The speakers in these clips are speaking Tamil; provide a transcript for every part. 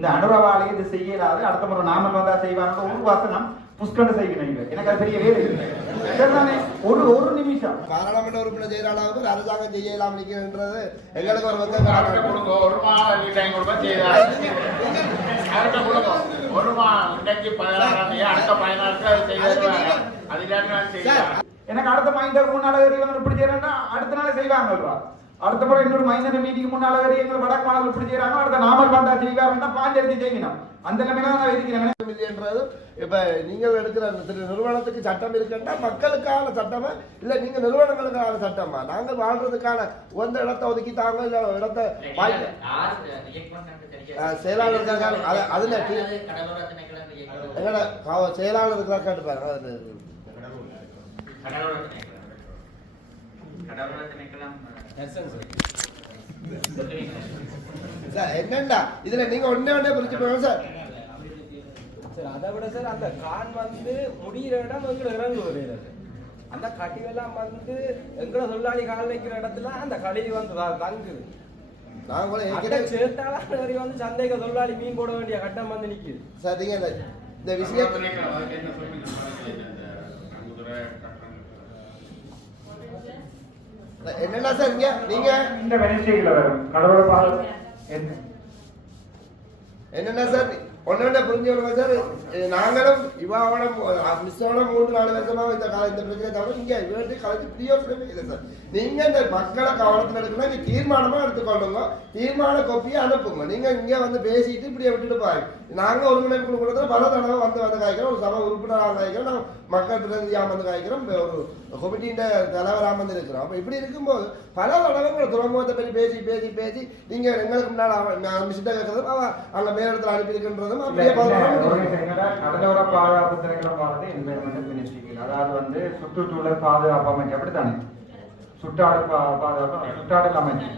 இந்த அனுரவாளி இது செய்யலாது அடுத்த முறை நாமல் வந்தா செய்வாங்க ஒரு வசனம் புஷ்கண்டு செய்யணும் எனக்கு அது பெரிய வேலை இல்லை ஒரு ஒரு நிமிஷம் பாராளுமன்ற உறுப்பினர் செய்யறாளாவது அரசாங்கம் செய்யலாம் நிற்கின்றது எங்களுக்கு ஒரு வந்து ஒரு எனக்கு அடுத்த மைண்டர் முன்னால இப்படி செய்யறேன்னா அடுத்த நாள் செய்வாங்க அடுத்த முறை இன்னொரு மைனர் மீட்டிங் முன்னால எங்கள் வடக்கு மாநிலம் இப்படி செய்யறாங்க அடுத்த நாமல் வந்தா செய்வாருன்னா பாஞ்சரிச்சு செய்யணும் அந்த நிலைமையில தான் இருக்கிறேன். இப்ப நீங்கள் எடுக்கிற நிறுவனத்துக்கு சட்டம் இருக்குன்னா மக்களுக்கான சட்டமா இல்ல நீங்க நிறுவனங்களுக்கான சட்டமா நாங்கள் வாழ்றதுக்கான உந்த இடத்தை ஒதுக்கி தாங்க இல்ல இடத்தை செயலாளருக்காக அதுல எங்கட செயலாளருக்காக கேட்டுப்பாங்க சார் என்னண்டா இதுல நீங்க ஒன்னே புரிஞ்சு போங்க சார். சார் அதை விட சார் அந்த கான் வந்து முடிகிற இடம் எங்களை இறங்கு வருகிறது அந்த கட்டிவெல்லாம் வந்து எங்களை தொழிலாளி கால் வைக்கிற இடத்துல அந்த கழிவு வந்து தங்குது. நாங்க சேர்த்தாலும் வந்து சந்தைக்கு தொழிலாளி மீன் போட வேண்டிய கட்டம் வந்து நிக்குது. சார் நீங்க இந்த விஷயம் என்னன்னா சார் நீங்க இந்த வெனிஸ்டேல வரும் கடவுள பால் என்னன்னா சார் ஒன்னொன்ன புரிஞ்சவங்க சார் நாங்களும் இவாவோட மிஸ்ஸோட 3-4 வருஷமா இந்த பிரச்சனை தவிர இங்க இவர்கிட்ட கலந்து பிரியோசனமே இல்லை சார். நீங்க இந்த மக்களை கவனத்தில் எடுக்கணும் நீங்க தீர்மானமா எடுத்துக்கொள்ளுங்க தீர்மான கோப்பியை அனுப்புங்க. நீங்க இங்க வந்து பேசிட்டு இப்படியே விட்டுட்டு போய் நாங்க ஒருங்கிணைப்பு கொடுக்குறதுல பல தடவை வந்து காய்க்கிறோம் ஒரு சபை உறுப்பினராக காய்க்கிறோம் நாங்கள் மக்கள் பிரதிநிதியாக வந்து காய்க்கிறோம் ஒரு கமிட்டியின் தலைவராக வந்து இருக்கிறோம். அப்ப இப்படி இருக்கும்போது பல தடவை துறைமுகத்தை பற்றி பேசி பேசி பேசி நீங்க எங்களுக்கு முன்னாடி மிஸ்ட்ட கேட்கறதும் அங்க மேலிடத்தில் அனுப்பியிருக்கின்றதும் அப்படியே கடலோர பாதுகாப்பு திணைக்களமானது என்விரான்மெண்டல் மினிஸ்ட்ரி அதாவது வந்து சுற்றுச்சூழல் பாதுகாப்பு அமைச்சு அப்படித்தானே சுற்றாடல் அமைச்சு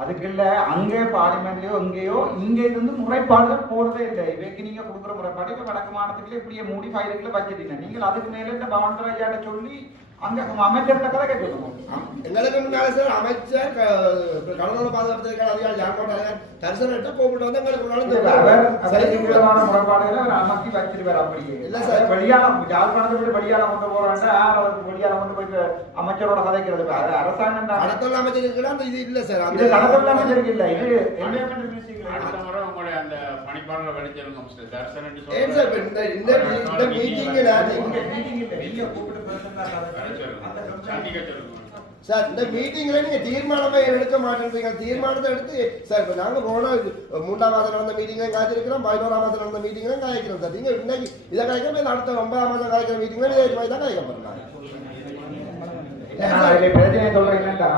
அதுக்குள்ள அங்கே பார்லிமெண்ட்லயோ எங்கேயோ இங்க இருந்து முறைப்பாடுகள் போறதே இல்லை. இவைக்கு நீங்க கொடுக்குற முறைப்பாடு இப்ப வடக்கு மாநிலத்துக்குள்ள இப்படியே மூடி ஃபைலுக்குள்ள வச்சிட்டீங்க. நீங்கள் அதுக்கு மேல இந்த பவன்ராஜாட்ட சொல்லி அங்க அமைச்சர்கிட்ட கதை கேட்கணும். எங்களுக்கு முன்னால சார் அமைச்சர் கடலோர பாதுகாப்பு அதிகாரி யார் தரிசனத்தை கூப்பிட்டு வந்து எங்களுக்கு முன்னாடி முறைப்பாடுகளை அவர் அமைக்கி வச்சிருவார். அப்படியே இல்ல சார் வெளியால யாழ்ப்பாணத்தை விட வெளியால கொண்டு போறாங்க யார் அவருக்கு வெளியால கொண்டு போய் அமைச்சரோட கதைக்கிறது அரசாங்கம் கடத்தொழில் அமைச்சருக்கு அந்த இது இல்ல சார் இது கடத்தொழில் அமைச்சருக்கு இல்ல இது அடுத்த முறை உங்களுடைய அந்த பணிப்பாளரை வெளிச்செல்லுங்க தரிசனம் இந்த மீட்டிங்ல வெளியே கூப்பிட்டு சார் இந்த மீட்டிங்ல நீங்க தீர்மானமா எடுக்க மாட்டேன்றீங்க. தீர்மானத்தை எடுத்து சார் இப்ப நாங்க போன 3ஆம் மாதம் நடந்த மீட்டிங்ல காய்ச்சிருக்கிறோம் 11ஆம் மாதம் நடந்த மீட்டிங்ல காய்க்கிறோம் சார். நீங்க இன்னைக்கு இதை காய்க்கிறோம் அடுத்த 9ஆம் மாதம் காய்க்கிற மீட்டிங்ல இதே மாதிரி தான் காய்க்க போறாங்க. பிரச்சனை சொல்றேன் என்னன்னா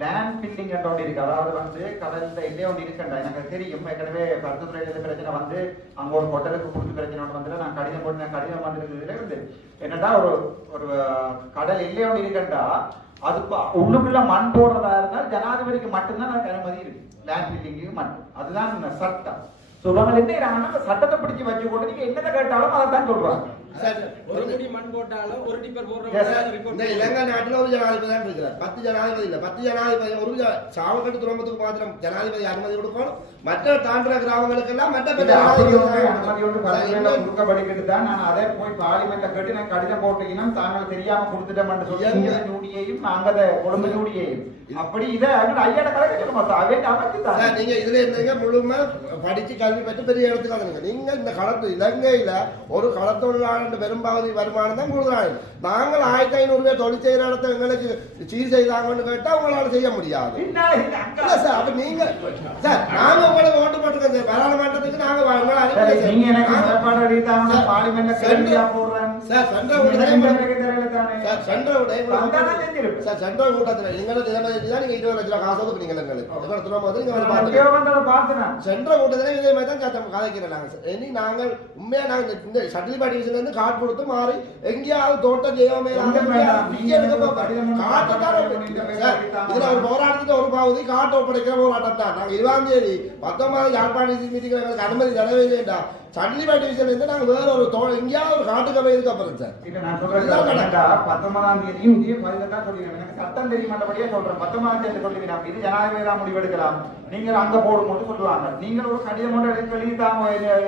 லேண்ட் பில்டிங் என்ற ஒன்று இருக்கு. அதாவது வந்து கடல்ல இல்லையே ஒன்று இருக்கண்டா எனக்கு தெரியும். ஏற்கனவே பருத்துத்துறையில பிரச்சனை வந்து அங்க ஒரு ஹோட்டலுக்கு கொடுத்து பிரச்சனை ஒன்று வந்து நான் கடிதம் போட்டு கடிதம் வந்துருக்குதுல இருந்து என்னன்னா ஒரு கடல் இல்லையே ஒன்று இருக்கண்டா அதுக்கு உள்ளுக்குள்ள மண் போடுறதா இருந்தால் ஜனாதிபதிக்கு மட்டும்தான் எனக்கு அனுமதி இருக்கு லேண்ட் பில்டிங்கு மட்டும். அதுதான் சட்டம். சொல்லுவாங்க என்ன சட்டத்தை பிடிச்சி வச்சு போட்டு நீங்க என்னதை கேட்டாலும் அதை தான் சொல்றாங்க. ஒரு முடி மண் போட்டாலும் ஒரு டிப்பர் போடுற இலங்கை நாட்டுல ஒரு ஜனாதிபதி தான் இருக்கிறார். 10 ஜனாதிபதி இல்ல 10 ஜனாதிபதி ஒரு சாவகட்டு துறைமுகத்துக்கு மாத்திரம் ஜனாதிபதி அனுமதி கொடுக்கணும். மற்ற தாண்டற கிராமங்களுக்கு எல்லாம் மற்ற அனுமதி கொடுக்கப்படுகிறது தான். நான் அதை போய் பார்லிமெண்ட்ல கேட்டு நான் கடிதம் போட்டீங்கன்னா தாங்கள் தெரியாம கொடுத்துட்டோம் சொல்லி ஜூடியையும் நாங்க கொழும்பு ஜூடியையும் அப்படி இதை ஐயாட கலை நீங்க இதுல இருந்தீங்க முழுமை படிச்சு கல்வி பெற்று பெரிய இடத்துக்கு வந்துருங்க. நீங்க இந்த களத்து இலங்கையில ஒரு களத்தொழிலாளர் பெரும்பாவதி வருமானம் தான் கொடுக்குறாங்க. நாங்கள் 1500 பேர் தொழில் செய்யற இடத்த எங்களுக்கு சீர் செய்தாங்கன்னு கேட்டா உங்களால செய்ய முடியாது சார். அப்ப நீங்க சார் நாங்க உங்களுக்கு ஓட்டு போட்டுருக்கோம் சார் பாராளுமன்றத்துக்கு நாங்க சென்ற கூட்டத்தில் நீங்க 20 லட்சம் காசு ஒதுக்குறீங்க சென்ற கூட்டத்தில் இதே மாதிரி தான் கதைக்கிறேன். நாங்க நாங்கள் உண்மையா நாங்க இந்த ஷட்டில் பாடிஷன்ல இருந்து கார்டு கொடுத்து மாறி எங்கேயாவது தோட்டம் செய்யாம இதுல ஒரு போராட்டத்துக்கு ஒரு பகுதி காட்டு ஒப்படைக்கிற போராட்டம் தான். நாங்க 20ஆம் தேதி 19 யாழ்ப்பாண மீட்டிங் எங்களுக்கு அனுமதி தரவே இல்லையா சன்னிவா டிவிஷன்ல இருந்து நாங்க வேற ஒரு எங்கேயாவது ஒரு காட்டுக்கு போய் இருக்க போறோம் சார். இல்ல நான் சொல்றேன் 19ஆம் தேதியும் இதே மாதிரி தான் சொல்லிருக்கேன். எனக்கு சட்டம் தெரியுமாட்டபடியே சொல்றேன். 19ஆம் தேதி சொல்லுவீங்க இது ஜனாதிபதி தான் முடிவெடுக்கலாம், நீங்கள் அங்க போடும்போது சொல்லுவாங்க. நீங்கள் ஒரு கடிதம் ஒன்று எழுதித்தாங்க,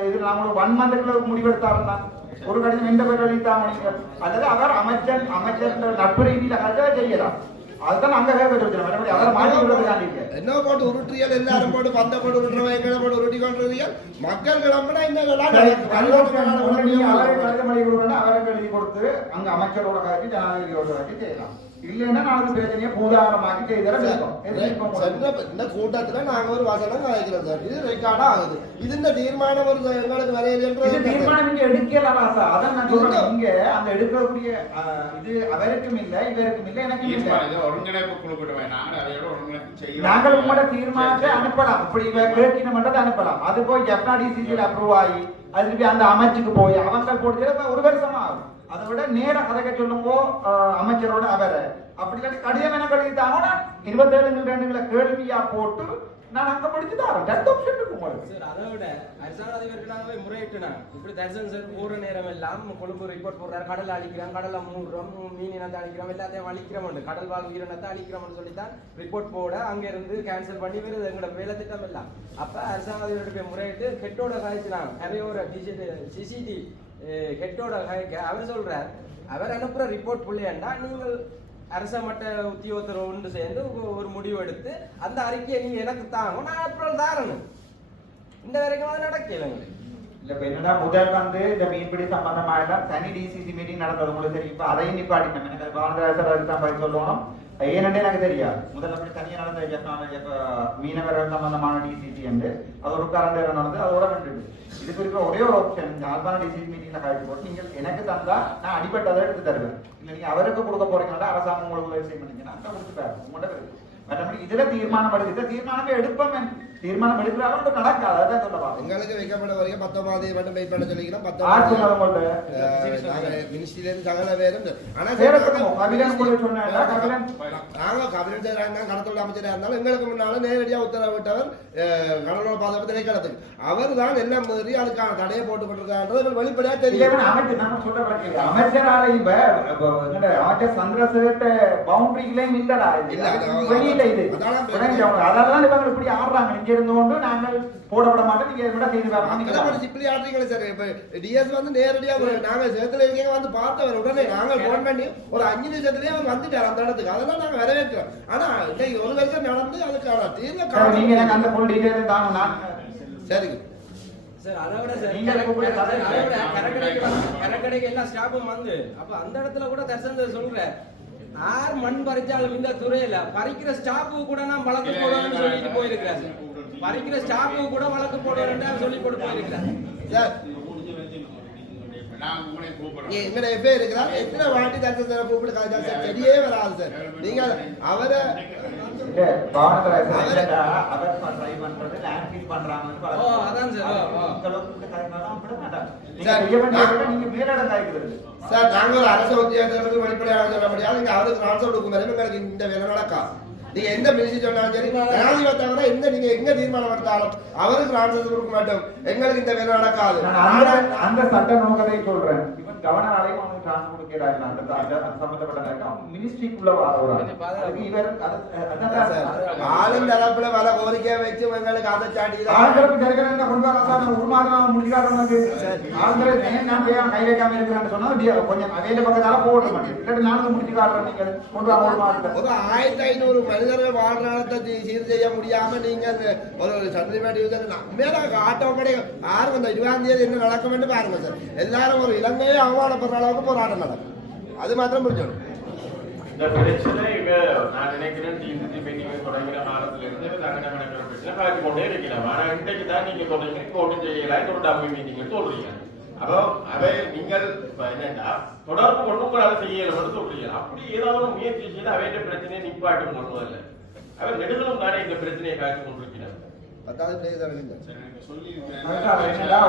இது நாங்கள் ஒரு 1 மந்த்க்குள்ள முடிவெடுத்தாருன்னா ஒரு கடிதம் எந்த பேர் எழுதித்தாங்க நீங்கள், அல்லது அவர் அமைச்சர் நட்பு ரீதியில் அதை செய்யலாம். அதுதான் அங்க என்ன போட்டு உருட்டியல் எல்லாரும் போட்டு பந்த போட்டு உருட்டுறவங்க எங்களை போட்டு உருட்டி கொண்டிருக்கீங்க. மக்கள் கிளம்பினா அவருக்கு எழுதி கொடுத்து அங்க அமைச்சரோட காட்சி ஜனாதிபதியோட காட்சி செய்யலாம். இல்லைன்னா நாளைக்கு பிரச்சனையை பூதாரமாக்கி இந்த கூட்டத்துல நாங்க ஒரு வசனம் கலைக்கிறோம் சார். இது ரெக்கார்டா ஆகுது. இது இந்த தீர்மானம் ஒரு எங்களுக்கு வரையில தீர்மானம் இங்க எடுக்கலாம். அதான் நான் சொல்றேன், இங்க அந்த எடுக்கக்கூடிய இது அவருக்கும் இல்ல இவருக்கும் இல்ல எனக்கு ஒருங்கிணைப்பு குழு நாங்கள் உங்களோட தீர்மானத்தை அனுப்பலாம். இப்படி கேட்கணும்ன்றதை அனுப்பலாம். அது போய் எஃப்டிசிசியில் அப்ரூவ் ஆகி அது அந்த அமைச்சுக்கு போய் அவங்க போட்டு ஒரு வருஷமா ஆகும். அதை விட நேர கதைக்க சொல்லுங்கோ அமைச்சரோட அவரை அப்படி கடிதம் என்ன கழித்தாங்கன்னா 27 கேள்வியா போட்டு நான் அங்க படிச்சு தரேன். அதை விட அரசாங்க அதிபர்களாகவே முறையிட்டுனாங்க. இப்படி தர்சன் சார் போற நேரம் எல்லாம் கொழும்பு ரிப்போர்ட் போடுறாரு, கடல் அழிக்கிறோம், கடலை மூடுறோம், மீன் இனத்தை அழிக்கிறோம், எல்லாத்தையும் அழிக்கிறோம், கடல் வாழ் உயிரினத்தை அழிக்கிறோம்னு சொல்லித்தான் ரிப்போர்ட் போட அங்க இருந்து கேன்சல் பண்ணி வருது எங்களோட வேலை திட்டம் எல்லாம். அப்ப அரசாங்க அதிபர்கள் போய் முறையிட்டு கெட்டோட காய்ச்சினாங்க. கரையோர சிசிடி ஹெட்டோட அவர் சொல்றார், அவர் அனுப்புற ரிப்போர்ட் பிள்ளையாண்டா நீங்கள் அரச மட்ட உத்தியோகத்தர் ஒன்று சேர்ந்து ஒரு முடிவு எடுத்து அந்த அறிக்கையை நீங்க எனக்கு தாங்க, நான் அப்புறம் தாரணும். இந்த வரைக்கும் நடக்கல. இல்ல இப்ப என்னடா முதல் இந்த மீன்பிடி சம்பந்தமாக தனி டிசிசி மீட்டிங் நடந்தது உங்களுக்கு தெரியும். இப்ப அதையும் நிப்பாட்டினோம். எனக்கு பாரதிராஜர் தான் பதில் சொல்லணும். ஏனென்றே எனக்கு தெரியாது. முதல்ல அப்படி தனியாக நடந்த மீனவர்கள் சம்பந்தமான டிசிசி என்று அது ஒரு கரண்ட் நடந்து அதோட நின்றுது. இதுக்கு இருக்க ஒரே ஒரு ஆப்ஷன், யாழ்ப்பாண டிசிசி மீட்டிங்ல காய்ச்சி போட்டு நீங்கள் எனக்கு தந்தா நான் அடிப்பட்டதை எடுத்து தருவேன். இல்ல நீங்க அவருக்கு கொடுக்க போறீங்கன்னா அரசாங்கம் உங்களுக்கு உதவி செய்ய பண்ணீங்கன்னா அந்த கொடுத்துட்டாரு உங்கள்கிட்ட. மற்றபடி இதுல தீர்மானம் எடுத்து தீர்மானமே எடுப்பேன். தீர்மானம் எடுக்கிறாலும் நடக்காது. அதான் சொல்லலாம். எங்களுக்கு வைக்கப்பட வரைக்கும் 19 மட்டும் வெயிட் பண்ண சொல்லிக்கிறோம். 19 மினிஸ்ட்ரியில இருந்து சகல பேரும் நாங்க கபிலன் கடத்தொழில் அமைச்சராக இருந்தாலும் எங்களுக்கு முன்னால நேரடியா உத்தரவிட்டவர் கடலோர பாதுகாப்பு திணைக்களத்துக்கு. அவர் தான் எல்லாம் மீறி அதுக்கான தடையை போட்டுக் கொண்டிருக்காரு வெளிப்படையா தெரியும். அமைச்சரால அமைச்சர் சந்திரசேகர் பவுண்டரிகளையும் இல்லடா வெளியில இது அதனாலதான் இவங்க இப்படி ஆடுறாங்க. இங்க இருந்து கொண்டு நாங்கள் போடப்பட மாட்டோம். நீங்க விட செய்து இப்படி ஆடுறீங்களே சார். இப்ப டிஎஸ் வந்து நேரடியா நாங்க சேத்துல இருக்கீங்க வந்து பார்த்தவர் உடனே நாங்கள் போன் பண்ணி ஒரு 5 நிமிஷத்துலயே அவர் வந்துட்டார் அந்த இடத்துக்கு. அதெல்லாம் நாங்க வரவேற்கிறோம். ஆனா இன்னைக்கு ஒரு வருஷம் நடந்து அதுக்கான தீர்வு நீங்க எனக்கு அந்த ஃபுல் டீடைல் தாங்க. நான் சரிங்க சார். அதோட கரக்கடைக்கு எல்லா ஸ்டாஃபும் வந்து அப்ப அந்த இடத்துல கூட தர்சன் சொல்ற யார் மண் பறிச்சாலும் இந்த துறையில பறிக்கிற ஸ்டாஃபு கூட நான் வழக்கு போடுவேன்னு சொல்லிட்டு போயிருக்கிறேன். பறிக்கிற ஸ்டாஃபு கூட வழக்கு போடுவேன் சொல்லி போட்டு போயிருக்கிறேன். எங்கட எஃப்ஐ இருக்கிறார். எத்தனை வாட்டி தர்சன் கூப்பிட்டு காய்ச்சா சார் தெரியவே வராது சார். நீங்க அவரை சார் நாங்க ஒரு அரசு உத்தியோகத்தருக்கு வெளிப்படையாக சொல்ல முடியாது. நீங்க அவருக்கு ட்ரான்ஸ்ஃபர் கொடுக்கும் வரை எங்களுக்கு இந்த வேலை நடக்காது. நீங்க எந்த மினிஸ்ட்ரி சொன்னாலும் சரி ஜனாதிபதி தவிர நீங்க எங்க தீர்மானம் எடுத்தாலும் அவருக்கு ட்ரான்ஸ்ஃபர் கொடுக்க மாட்டோம். எங்களுக்கு இந்த வேலை நடக்காது. அந்த சட்ட நோக்கத்தை சொல்றேன். இவன் கவர்னராலையும் அவனுக்கு ட்ரான்ஸ்ஃபர் கொடுக்கிறாங்க. அந்த சம்பந்தப்பட்ட மினிஸ்ட்ரிக்குள்ள இவர் ஆளும் தரப்புல பல கோரிக்கையை வச்சு எங்களுக்கு அதை சாட்டி கை வைக்காம இருக்கிறான்னு சொன்னா கொஞ்சம் அவையில பக்கத்தால போட மாட்டேன். நானும் முடிச்சு காட்டுறேன். நீங்கள் ஒரு 1500 மனிதர்கள் வாழ்நாளத்தை சீர் செய்ய முடியாம நீங்க ஒரு சர்டிபிகேட் மேல ஆட்டம் கிடையாது. யாரும் அந்த 20ஆம் தேதி என்ன நடக்கும் பாருங்க சார். எல்லாரும் ஒரு இலங்கையை அவமானப்படுற அளவுக்கு போராட்டம் நடக்கும். அது மாத்திரம் புரிஞ்சிடும். இந்த பிரச்சனை நான் நினைக்கிறேன் டிசிசி மீட்டிங் தொடங்குற காலத்துல இருந்து பிரச்சனை பார்த்து கொண்டே இருக்கிறேன். ஆனா இன்றைக்கு தான் நீங்க தொடங்கி ஒன்றும் செய்யலாம் ஒரு டம்மி மீட்டிங் சொல்றீங்க. அப்போ அதை நீங்கள் என்னன்னா தொடர்பு கொண்டு உங்களால் செய்யலன்னு சொல்றீங்க. அப்படி ஏதாவது முயற்சி செய்து அவைய பிரச்சனையை நிப்பாட்டும் கொண்டு வரல. அவர் நெடுகளும் தானே இந்த பிரச்சனையை காய்ச்சி கொண்டிருக்கிறார்.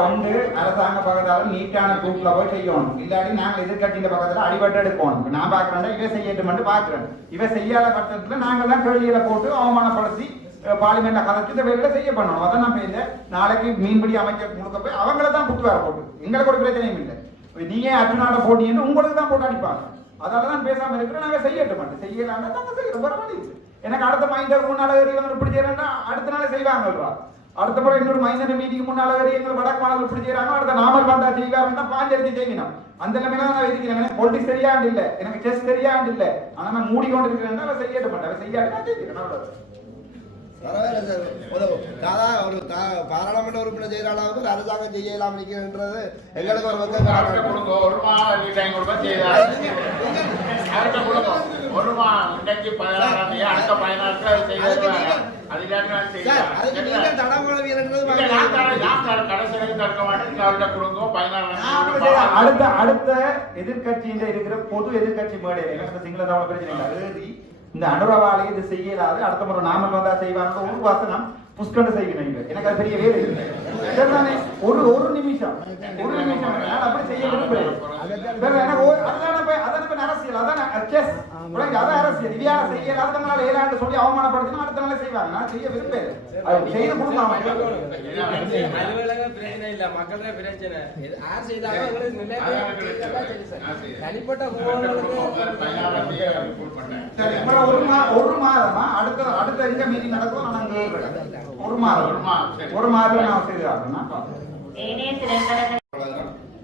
ஒன்று அரசாங்க பக்கத்தாலும் நீட்டான குரூப்ல போய் செய்யணும். இல்லாட்டி நாங்க எதிர்கட்சியின் பக்கத்துல அடிபட்டு எடுக்கணும். நான் பாக்குறேன் இவ செய்யட்டும் பாக்குறேன். இவ செய்யாத பட்சத்துல நாங்க தான் கேள்விகளை போட்டு அவமானப்படுத்தி பார்லிமெண்ட்ல கதைச்சு இந்த வேலையில செய்ய பண்ணணும். அதான் நான் பேச நாளைக்கு மீன்பிடி அமைச்சர் முழுக்க போய் அவங்கள தான் குத்து வேற போட்டு எங்களுக்கு ஒரு பிரச்சனையும் இல்லை. நீங்க அர்ஜுனாட போட்டீங்கன்னு உங்களுக்கு தான் போட்டு அடிப்பாங்க. அதனால தான் பேசாம இருக்கிறோம். நாங்க செய்யட்ட மாட்டோம், செய்யலாம்னா நாங்க செய்யறோம். வர மாதிரி எனக்கு அடுத்த மைண்டருக்கு முன்னால இவங்க இப்படி செய்யறேன்னா அடுத்த நாள் செய்வாங்க. அடுத்த முறை இன்னொரு மைனர் மீட்டிங் முன்னால எங்களுக்கு வடக்கு மாநிலம் இப்படி செய்யறாங்க, அடுத்த நாமல் வந்தா செய்வாருன்னா பாஞ்சரிச்சு செய்யணும். அந்த நிலைமையில நான் இருக்கிறேன். பொலிட்டிக்ஸ் தெரியாது இல்லை, எனக்கு செஸ் தெரியாது இல்லை, ஆனா நான் மூடிக்கொண்டு இருக்கிறேன்னா அவ செய்யட்ட மாட்டேன். செய்யாடு நான் செய்கிறேன். அவ்வளவு ஒரு பாராளுமன்ற உறுப்பினர் செய்யற அளவுக்கு அரசாங்கம் செய்யலாம் நிற்கின்றது எங்களுக்கு ஒரு ஒரு மாதம் டைம் கொடுப்பா செய்தார். ஒரு மாதம் இன்றைக்கு 16ஆம் தேதி அடுத்த 14 செய்வாங்க. அடுத்த எதிர்கட்சியில இருக்கிற பொது எதிர்கட்சி மேடையில சிங்கள தமிழ் பிரச்சனை எழுதி இந்த அனுரவாலை இது செய்யலாது அடுத்த முறை நாமல் வந்தா செய்வாங்க ஒரு வாசனம் புஷ்கண்ட செய்கிறீங்க. எனக்கு அது பெரிய வேலை இல்லை. ஒரு ஒரு நிமிஷம் அப்படி செய்ய அரசியல் அதான் அரசியல் இந்தியா செய்யல அடுத்த நாள் ஏழாண்டு சொல்லி அவமானப்படுத்தினா அடுத்த நாள் செய்வாங்க. நான் செய்ய விரும்புறேன், செய்து கொடுக்கலாம். பிரச்சனை இல்ல, மக்களே பிரச்சனை யார் செய்தாலும் தனிப்பட்ட ஒரு மாதமா அடுத்த எங்க மீட்டிங் நடக்கும் ஒரு மாதம் நான் செய்து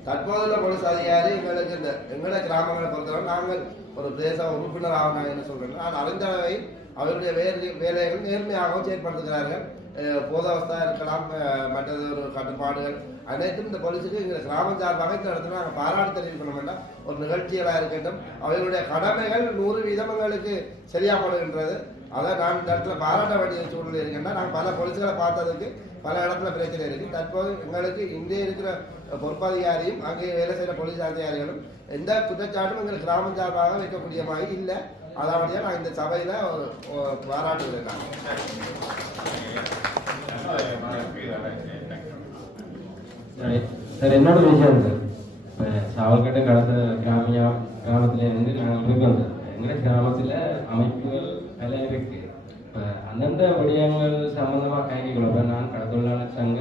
தற்போதுள்ள போலீஸ் அதிகாரி எங்களுக்கு இந்த எங்களோட கிராமங்களை பொறுத்தவரை நாங்கள் ஒரு பிரதேச உறுப்பினர் ஆகணும் என்ன சொல்றேன். நான் அறிந்தளவை அவருடைய வேலைகள் நேர்மையாகவும் செயல்படுத்துகிறார்கள். போதவஸ்தா இருக்கலாம், மற்றது ஒரு கட்டுப்பாடுகள் அனைத்தும் இந்த போலீஸுக்கு எங்கள் கிராமம் சார்பாக இந்த இடத்துல நாங்கள் பாராட்டு தெரிவிக்கணும் வேண்டாம். ஒரு நிகழ்ச்சிகளாக இருக்கட்டும், அவர்களுடைய கடமைகள் 100% எங்களுக்கு சரியாகப்படுகின்றது. அதை நான் இந்த இடத்துல பாராட்ட வேண்டிய சூழ்நிலை இருக்குன்னா நாங்கள் பல போலீஸ்களை பார்த்ததுக்கு பல இடத்துல பிரச்சனை இருக்கு. தற்போது எங்களுக்கு இங்கே இருக்கிற பொறுப்பதிகாரியும் அங்கே வேலை செய்கிற போலீஸ் அதிகாரிகளும் எந்த குற்றச்சாட்டும் எங்களுக்கு கிராமம் சார்பாக வைக்கக்கூடிய மாதிரி இல்லை. அதாவடியா நான் இந்த சபையில பாராட்டுகிறேன். சார் என்னோட விஷயம் சார், இப்போ சாவல்கட்டை கிராமத்துல இருந்து நாங்கள் இருக்கோம் சார். எங்களோட கிராமத்தில் அமைப்புகள் பல இருக்கு. இப்போ அந்தந்த விடயங்கள் சம்பந்தமாக கைவிக்கணும். இப்போ நான் கடத்தொழிலாளர் சங்க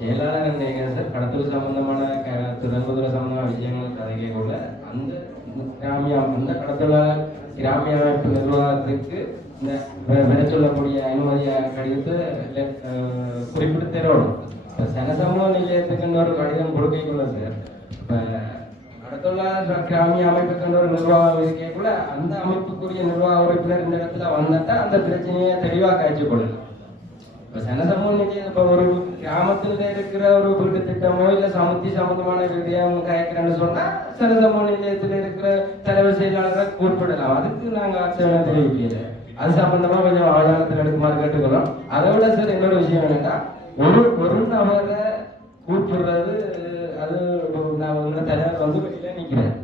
செயலாளர் இருந்தீங்க சார். கடத்தல் சம்பந்தமான துறைமுறை சம்பந்தமான விஷயங்கள் கதைக்கக்குள்ள அந்த அந்த கடத்தொழிலாளர் கிராமிய அமைப்பு நிர்வாகத்துக்கு இந்த விட சொல்லக்கூடிய அனுமதியை கடிதத்தை குறிப்பிட்டு தரணும். இப்போ சனசமூக நிலையத்துக்குன்னு ஒரு கடிதம் கொடுக்கக்குள்ள சார், இப்போ கடத்தொழிலாளர் கிராமிய அமைப்புக்குன்ற ஒரு நிர்வாகம் இருக்கக்குள்ள அந்த அமைப்புக்குரிய நிர்வாக உறுப்பினர் இந்த இடத்துல வந்தாட்டா அந்த பிரச்சனையை தெளிவாக காய்ச்சி கொள்ளலாம். இப்போ சனசமூக நிலையம் இப்போ ஒரு கிராமத்தில் இருக்கிற ஒரு வீட்டு திட்டமோ இல்லை சமுத்தி சம்பந்தமான விடயம் காய்க்கிறேன்னு சொன்னால் சனசமூக நிலையத்தில் இருக்கிற தலைவர் செயலாளரை குறிப்பிடலாம். அதுக்கு நாங்கள் ஆட்சேபனை தெரிவிக்கல. அது சம்பந்தமா கொஞ்சம் அவதானத்தில் எடுக்குமாறு கேட்டுக்கிறோம். அதை விட சார் இன்னொரு விஷயம் என்னன்னா, ஒரு நபரை கூப்பிடுறது அது நான் உங்களை தலைவர் வந்து வெளியில நிற்கிறேன்.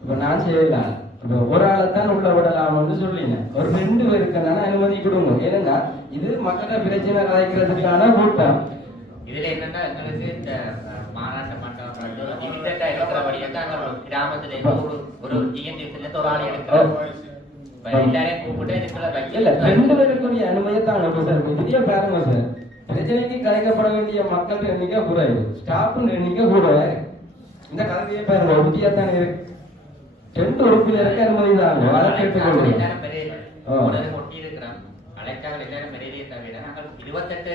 இப்போ நான் செய்யலாம், இப்போ ஒரு ஆளைத்தான் உள்ள விடலாம்னு சொல்லினேன். ஒரு 2 பேருக்குன்னா அனுமதி கொடுங்க. ஏன்னா இது மக்களை பிரச்சனை கலைக்கிறதுக்கான கூட்டம். இதுல என்னன்னா எங்களுக்கு இந்த மாநாட்ட மண்டபம் கிராமத்துல இருந்து ஒரு டிஎன்டில ஒரு ஆள் எடுக்கிறோம். எல்லாரையும் கூப்பிட்டு இல்ல 2 பேருக்குரிய அனுமதியை தான் சார். இதுலயே பாருங்க சார், பிரச்சனைக்கு கலைக்கப்பட வேண்டிய மக்கள் எண்ணிக்கை குறைவு, ஸ்டாஃப் எண்ணிக்கை கூட. இந்த கல்வியை பாருங்க உறுதியா தான் இருக்கு. 2 உறுப்பினருக்கு அனுமதி தான். ஒட்டி இருக்கிறோம் அழைத்தார்கள் எல்லாரும் பெரிய தவிர நாங்கள் 28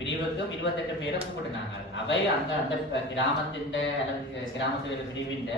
பிரிவுக்கும் 28 பேரை கூப்பிட்டுனாங்க. அவை அந்த அந்த கிராமத்தின் கிராமத்தில் பிரிவின்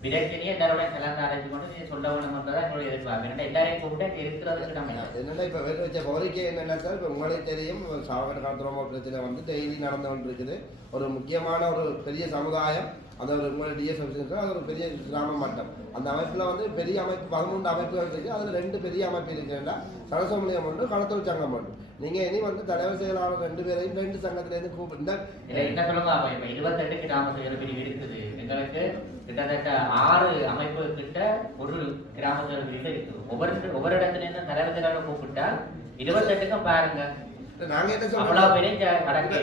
பிரச்சனையை எல்லாரோட கலந்து ஆராய்ச்சி கொண்டு சொல்ல வேணும்ன்றதான் எங்களுடைய எதிர்பார்ப்பு. எல்லாரையும் கூப்பிட்டு இருக்கிறதுக்கு நம்ம என்னன்னா இப்ப வேறு வச்ச கோரிக்கை என்னன்னா சார், இப்ப உங்களுக்கு தெரியும் சாவகட்ட காலத்துறமா பிரச்சனை வந்து டெய்லி நடந்து கொண்டு இருக்குது. ஒரு முக்கியமான ஒரு பெரிய சமுதாயம் அந்த ஒரு உங்களோட டிஎஸ்எஃப் அது ஒரு பெரிய கிராம மட்டம். அந்த அமைப்புல வந்து பெரிய அமைப்பு 13 அமைப்புகள் இருக்கு. அதுல 2 பெரிய அமைப்பு இருக்குன்னா சனசமூகம் ஒன்று, கடத்தொழில் சங்கம் ஒன்று. நீங்க இனி வந்து தலைவர் செயலாளர் 2 பேரையும் 2 சங்கத்துல இருந்து கூப்பிட்டு என்ன சொல்லுங்க. இப்ப 28 கிராம செயல் பிரிவு இருக்குது. எங்களுக்கு கிட்டத்தட்ட 6 அமைப்பு கிட்ட ஒரு கிராம செயல் பிரிவு இருக்குது. ஒவ்வொரு இடத்துல இருந்து தலைவர் செயலாளர் கூப்பிட்டா 28க்கும் பாருங்க நாங்க என்ன அவ்வளவு பெரிய கடற்கை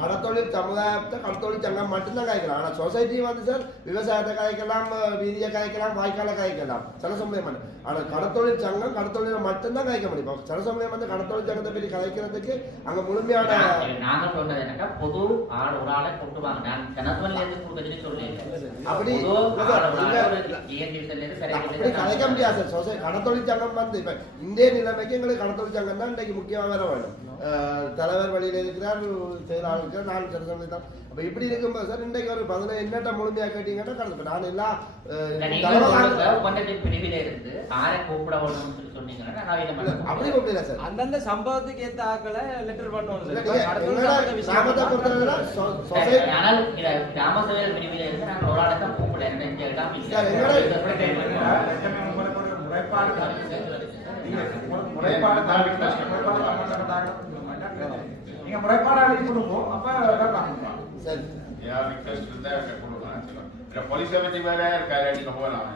கடத்தொழில் சமுதாயத்தை கடத்தொழில் சங்கம் மட்டும்தான் காய்க்கலாம். ஆனால் சொசைட்டி வந்து சார் விவசாயத்தை காய்க்கலாம், வீதியை காய்க்கலாம், வாய்க்காலை காய்க்கலாம், சில சமயம் பண்ணு. ஆனால் கடத்தொழில் சங்கம் கடத்தொழிலை மட்டும்தான் காய்க்க முடியும். இப்போ சில சமயம் வந்து கடத்தொழில் சங்கத்தை பற்றி கலைக்கிறதுக்கு அங்கே முழுமையான நாங்க சொல்றது என்னக்கா பொது ஆள் ஒரு ஆளை கொண்டு வாங்க. நான் கணவன்ல இருந்து கொடுக்கறதுன்னு சொல்லல. அப்படி அப்படி கலைக்க முடியாது சார். சொசை கடத்தொழில் சங்கம் வந்து இப்போ இந்திய நிலைமைக்கு எங்களுக்கு கடத்தொழில் சங்கம் தான் இன்றைக்கு முக்கியமாக வேற வேணும். தலைவர் வழியில் இருக்கிறார், செயலாளர் இருக்கிறார், நான் சில சமயம் தான். அப்போ இப்படி இருக்கும்போது சார் இன்றைக்கு ஒரு 15 என்னட்ட முழுமையாக கேட்டீங்கன்னா கடந்து நான் எல்லாம் பிரிவில இருந்து ஆரை கூப்பிட சொல்லி சொன்னீங்கன்னா அப்படி கூப்பிடல சார். அந்தந்த சம்பவத்துக்கு ஏத்த ஆக்களை லெட்டர் பண்ணுவோம். ஆனால் கிராம சபை பிரிவில இருந்து நாங்கள் ஒரு ஆளை தான் கூப்பிட நீங்க முறைப்பாடு அழைத்து கொடுப்போம். அப்ப சரி யார் ரிக்வெஸ்ட் இருந்தா கொடுக்கலாம். போலீஸ் அமைச்சு வேற இருக்காரு, அடிக்க போகலாம்.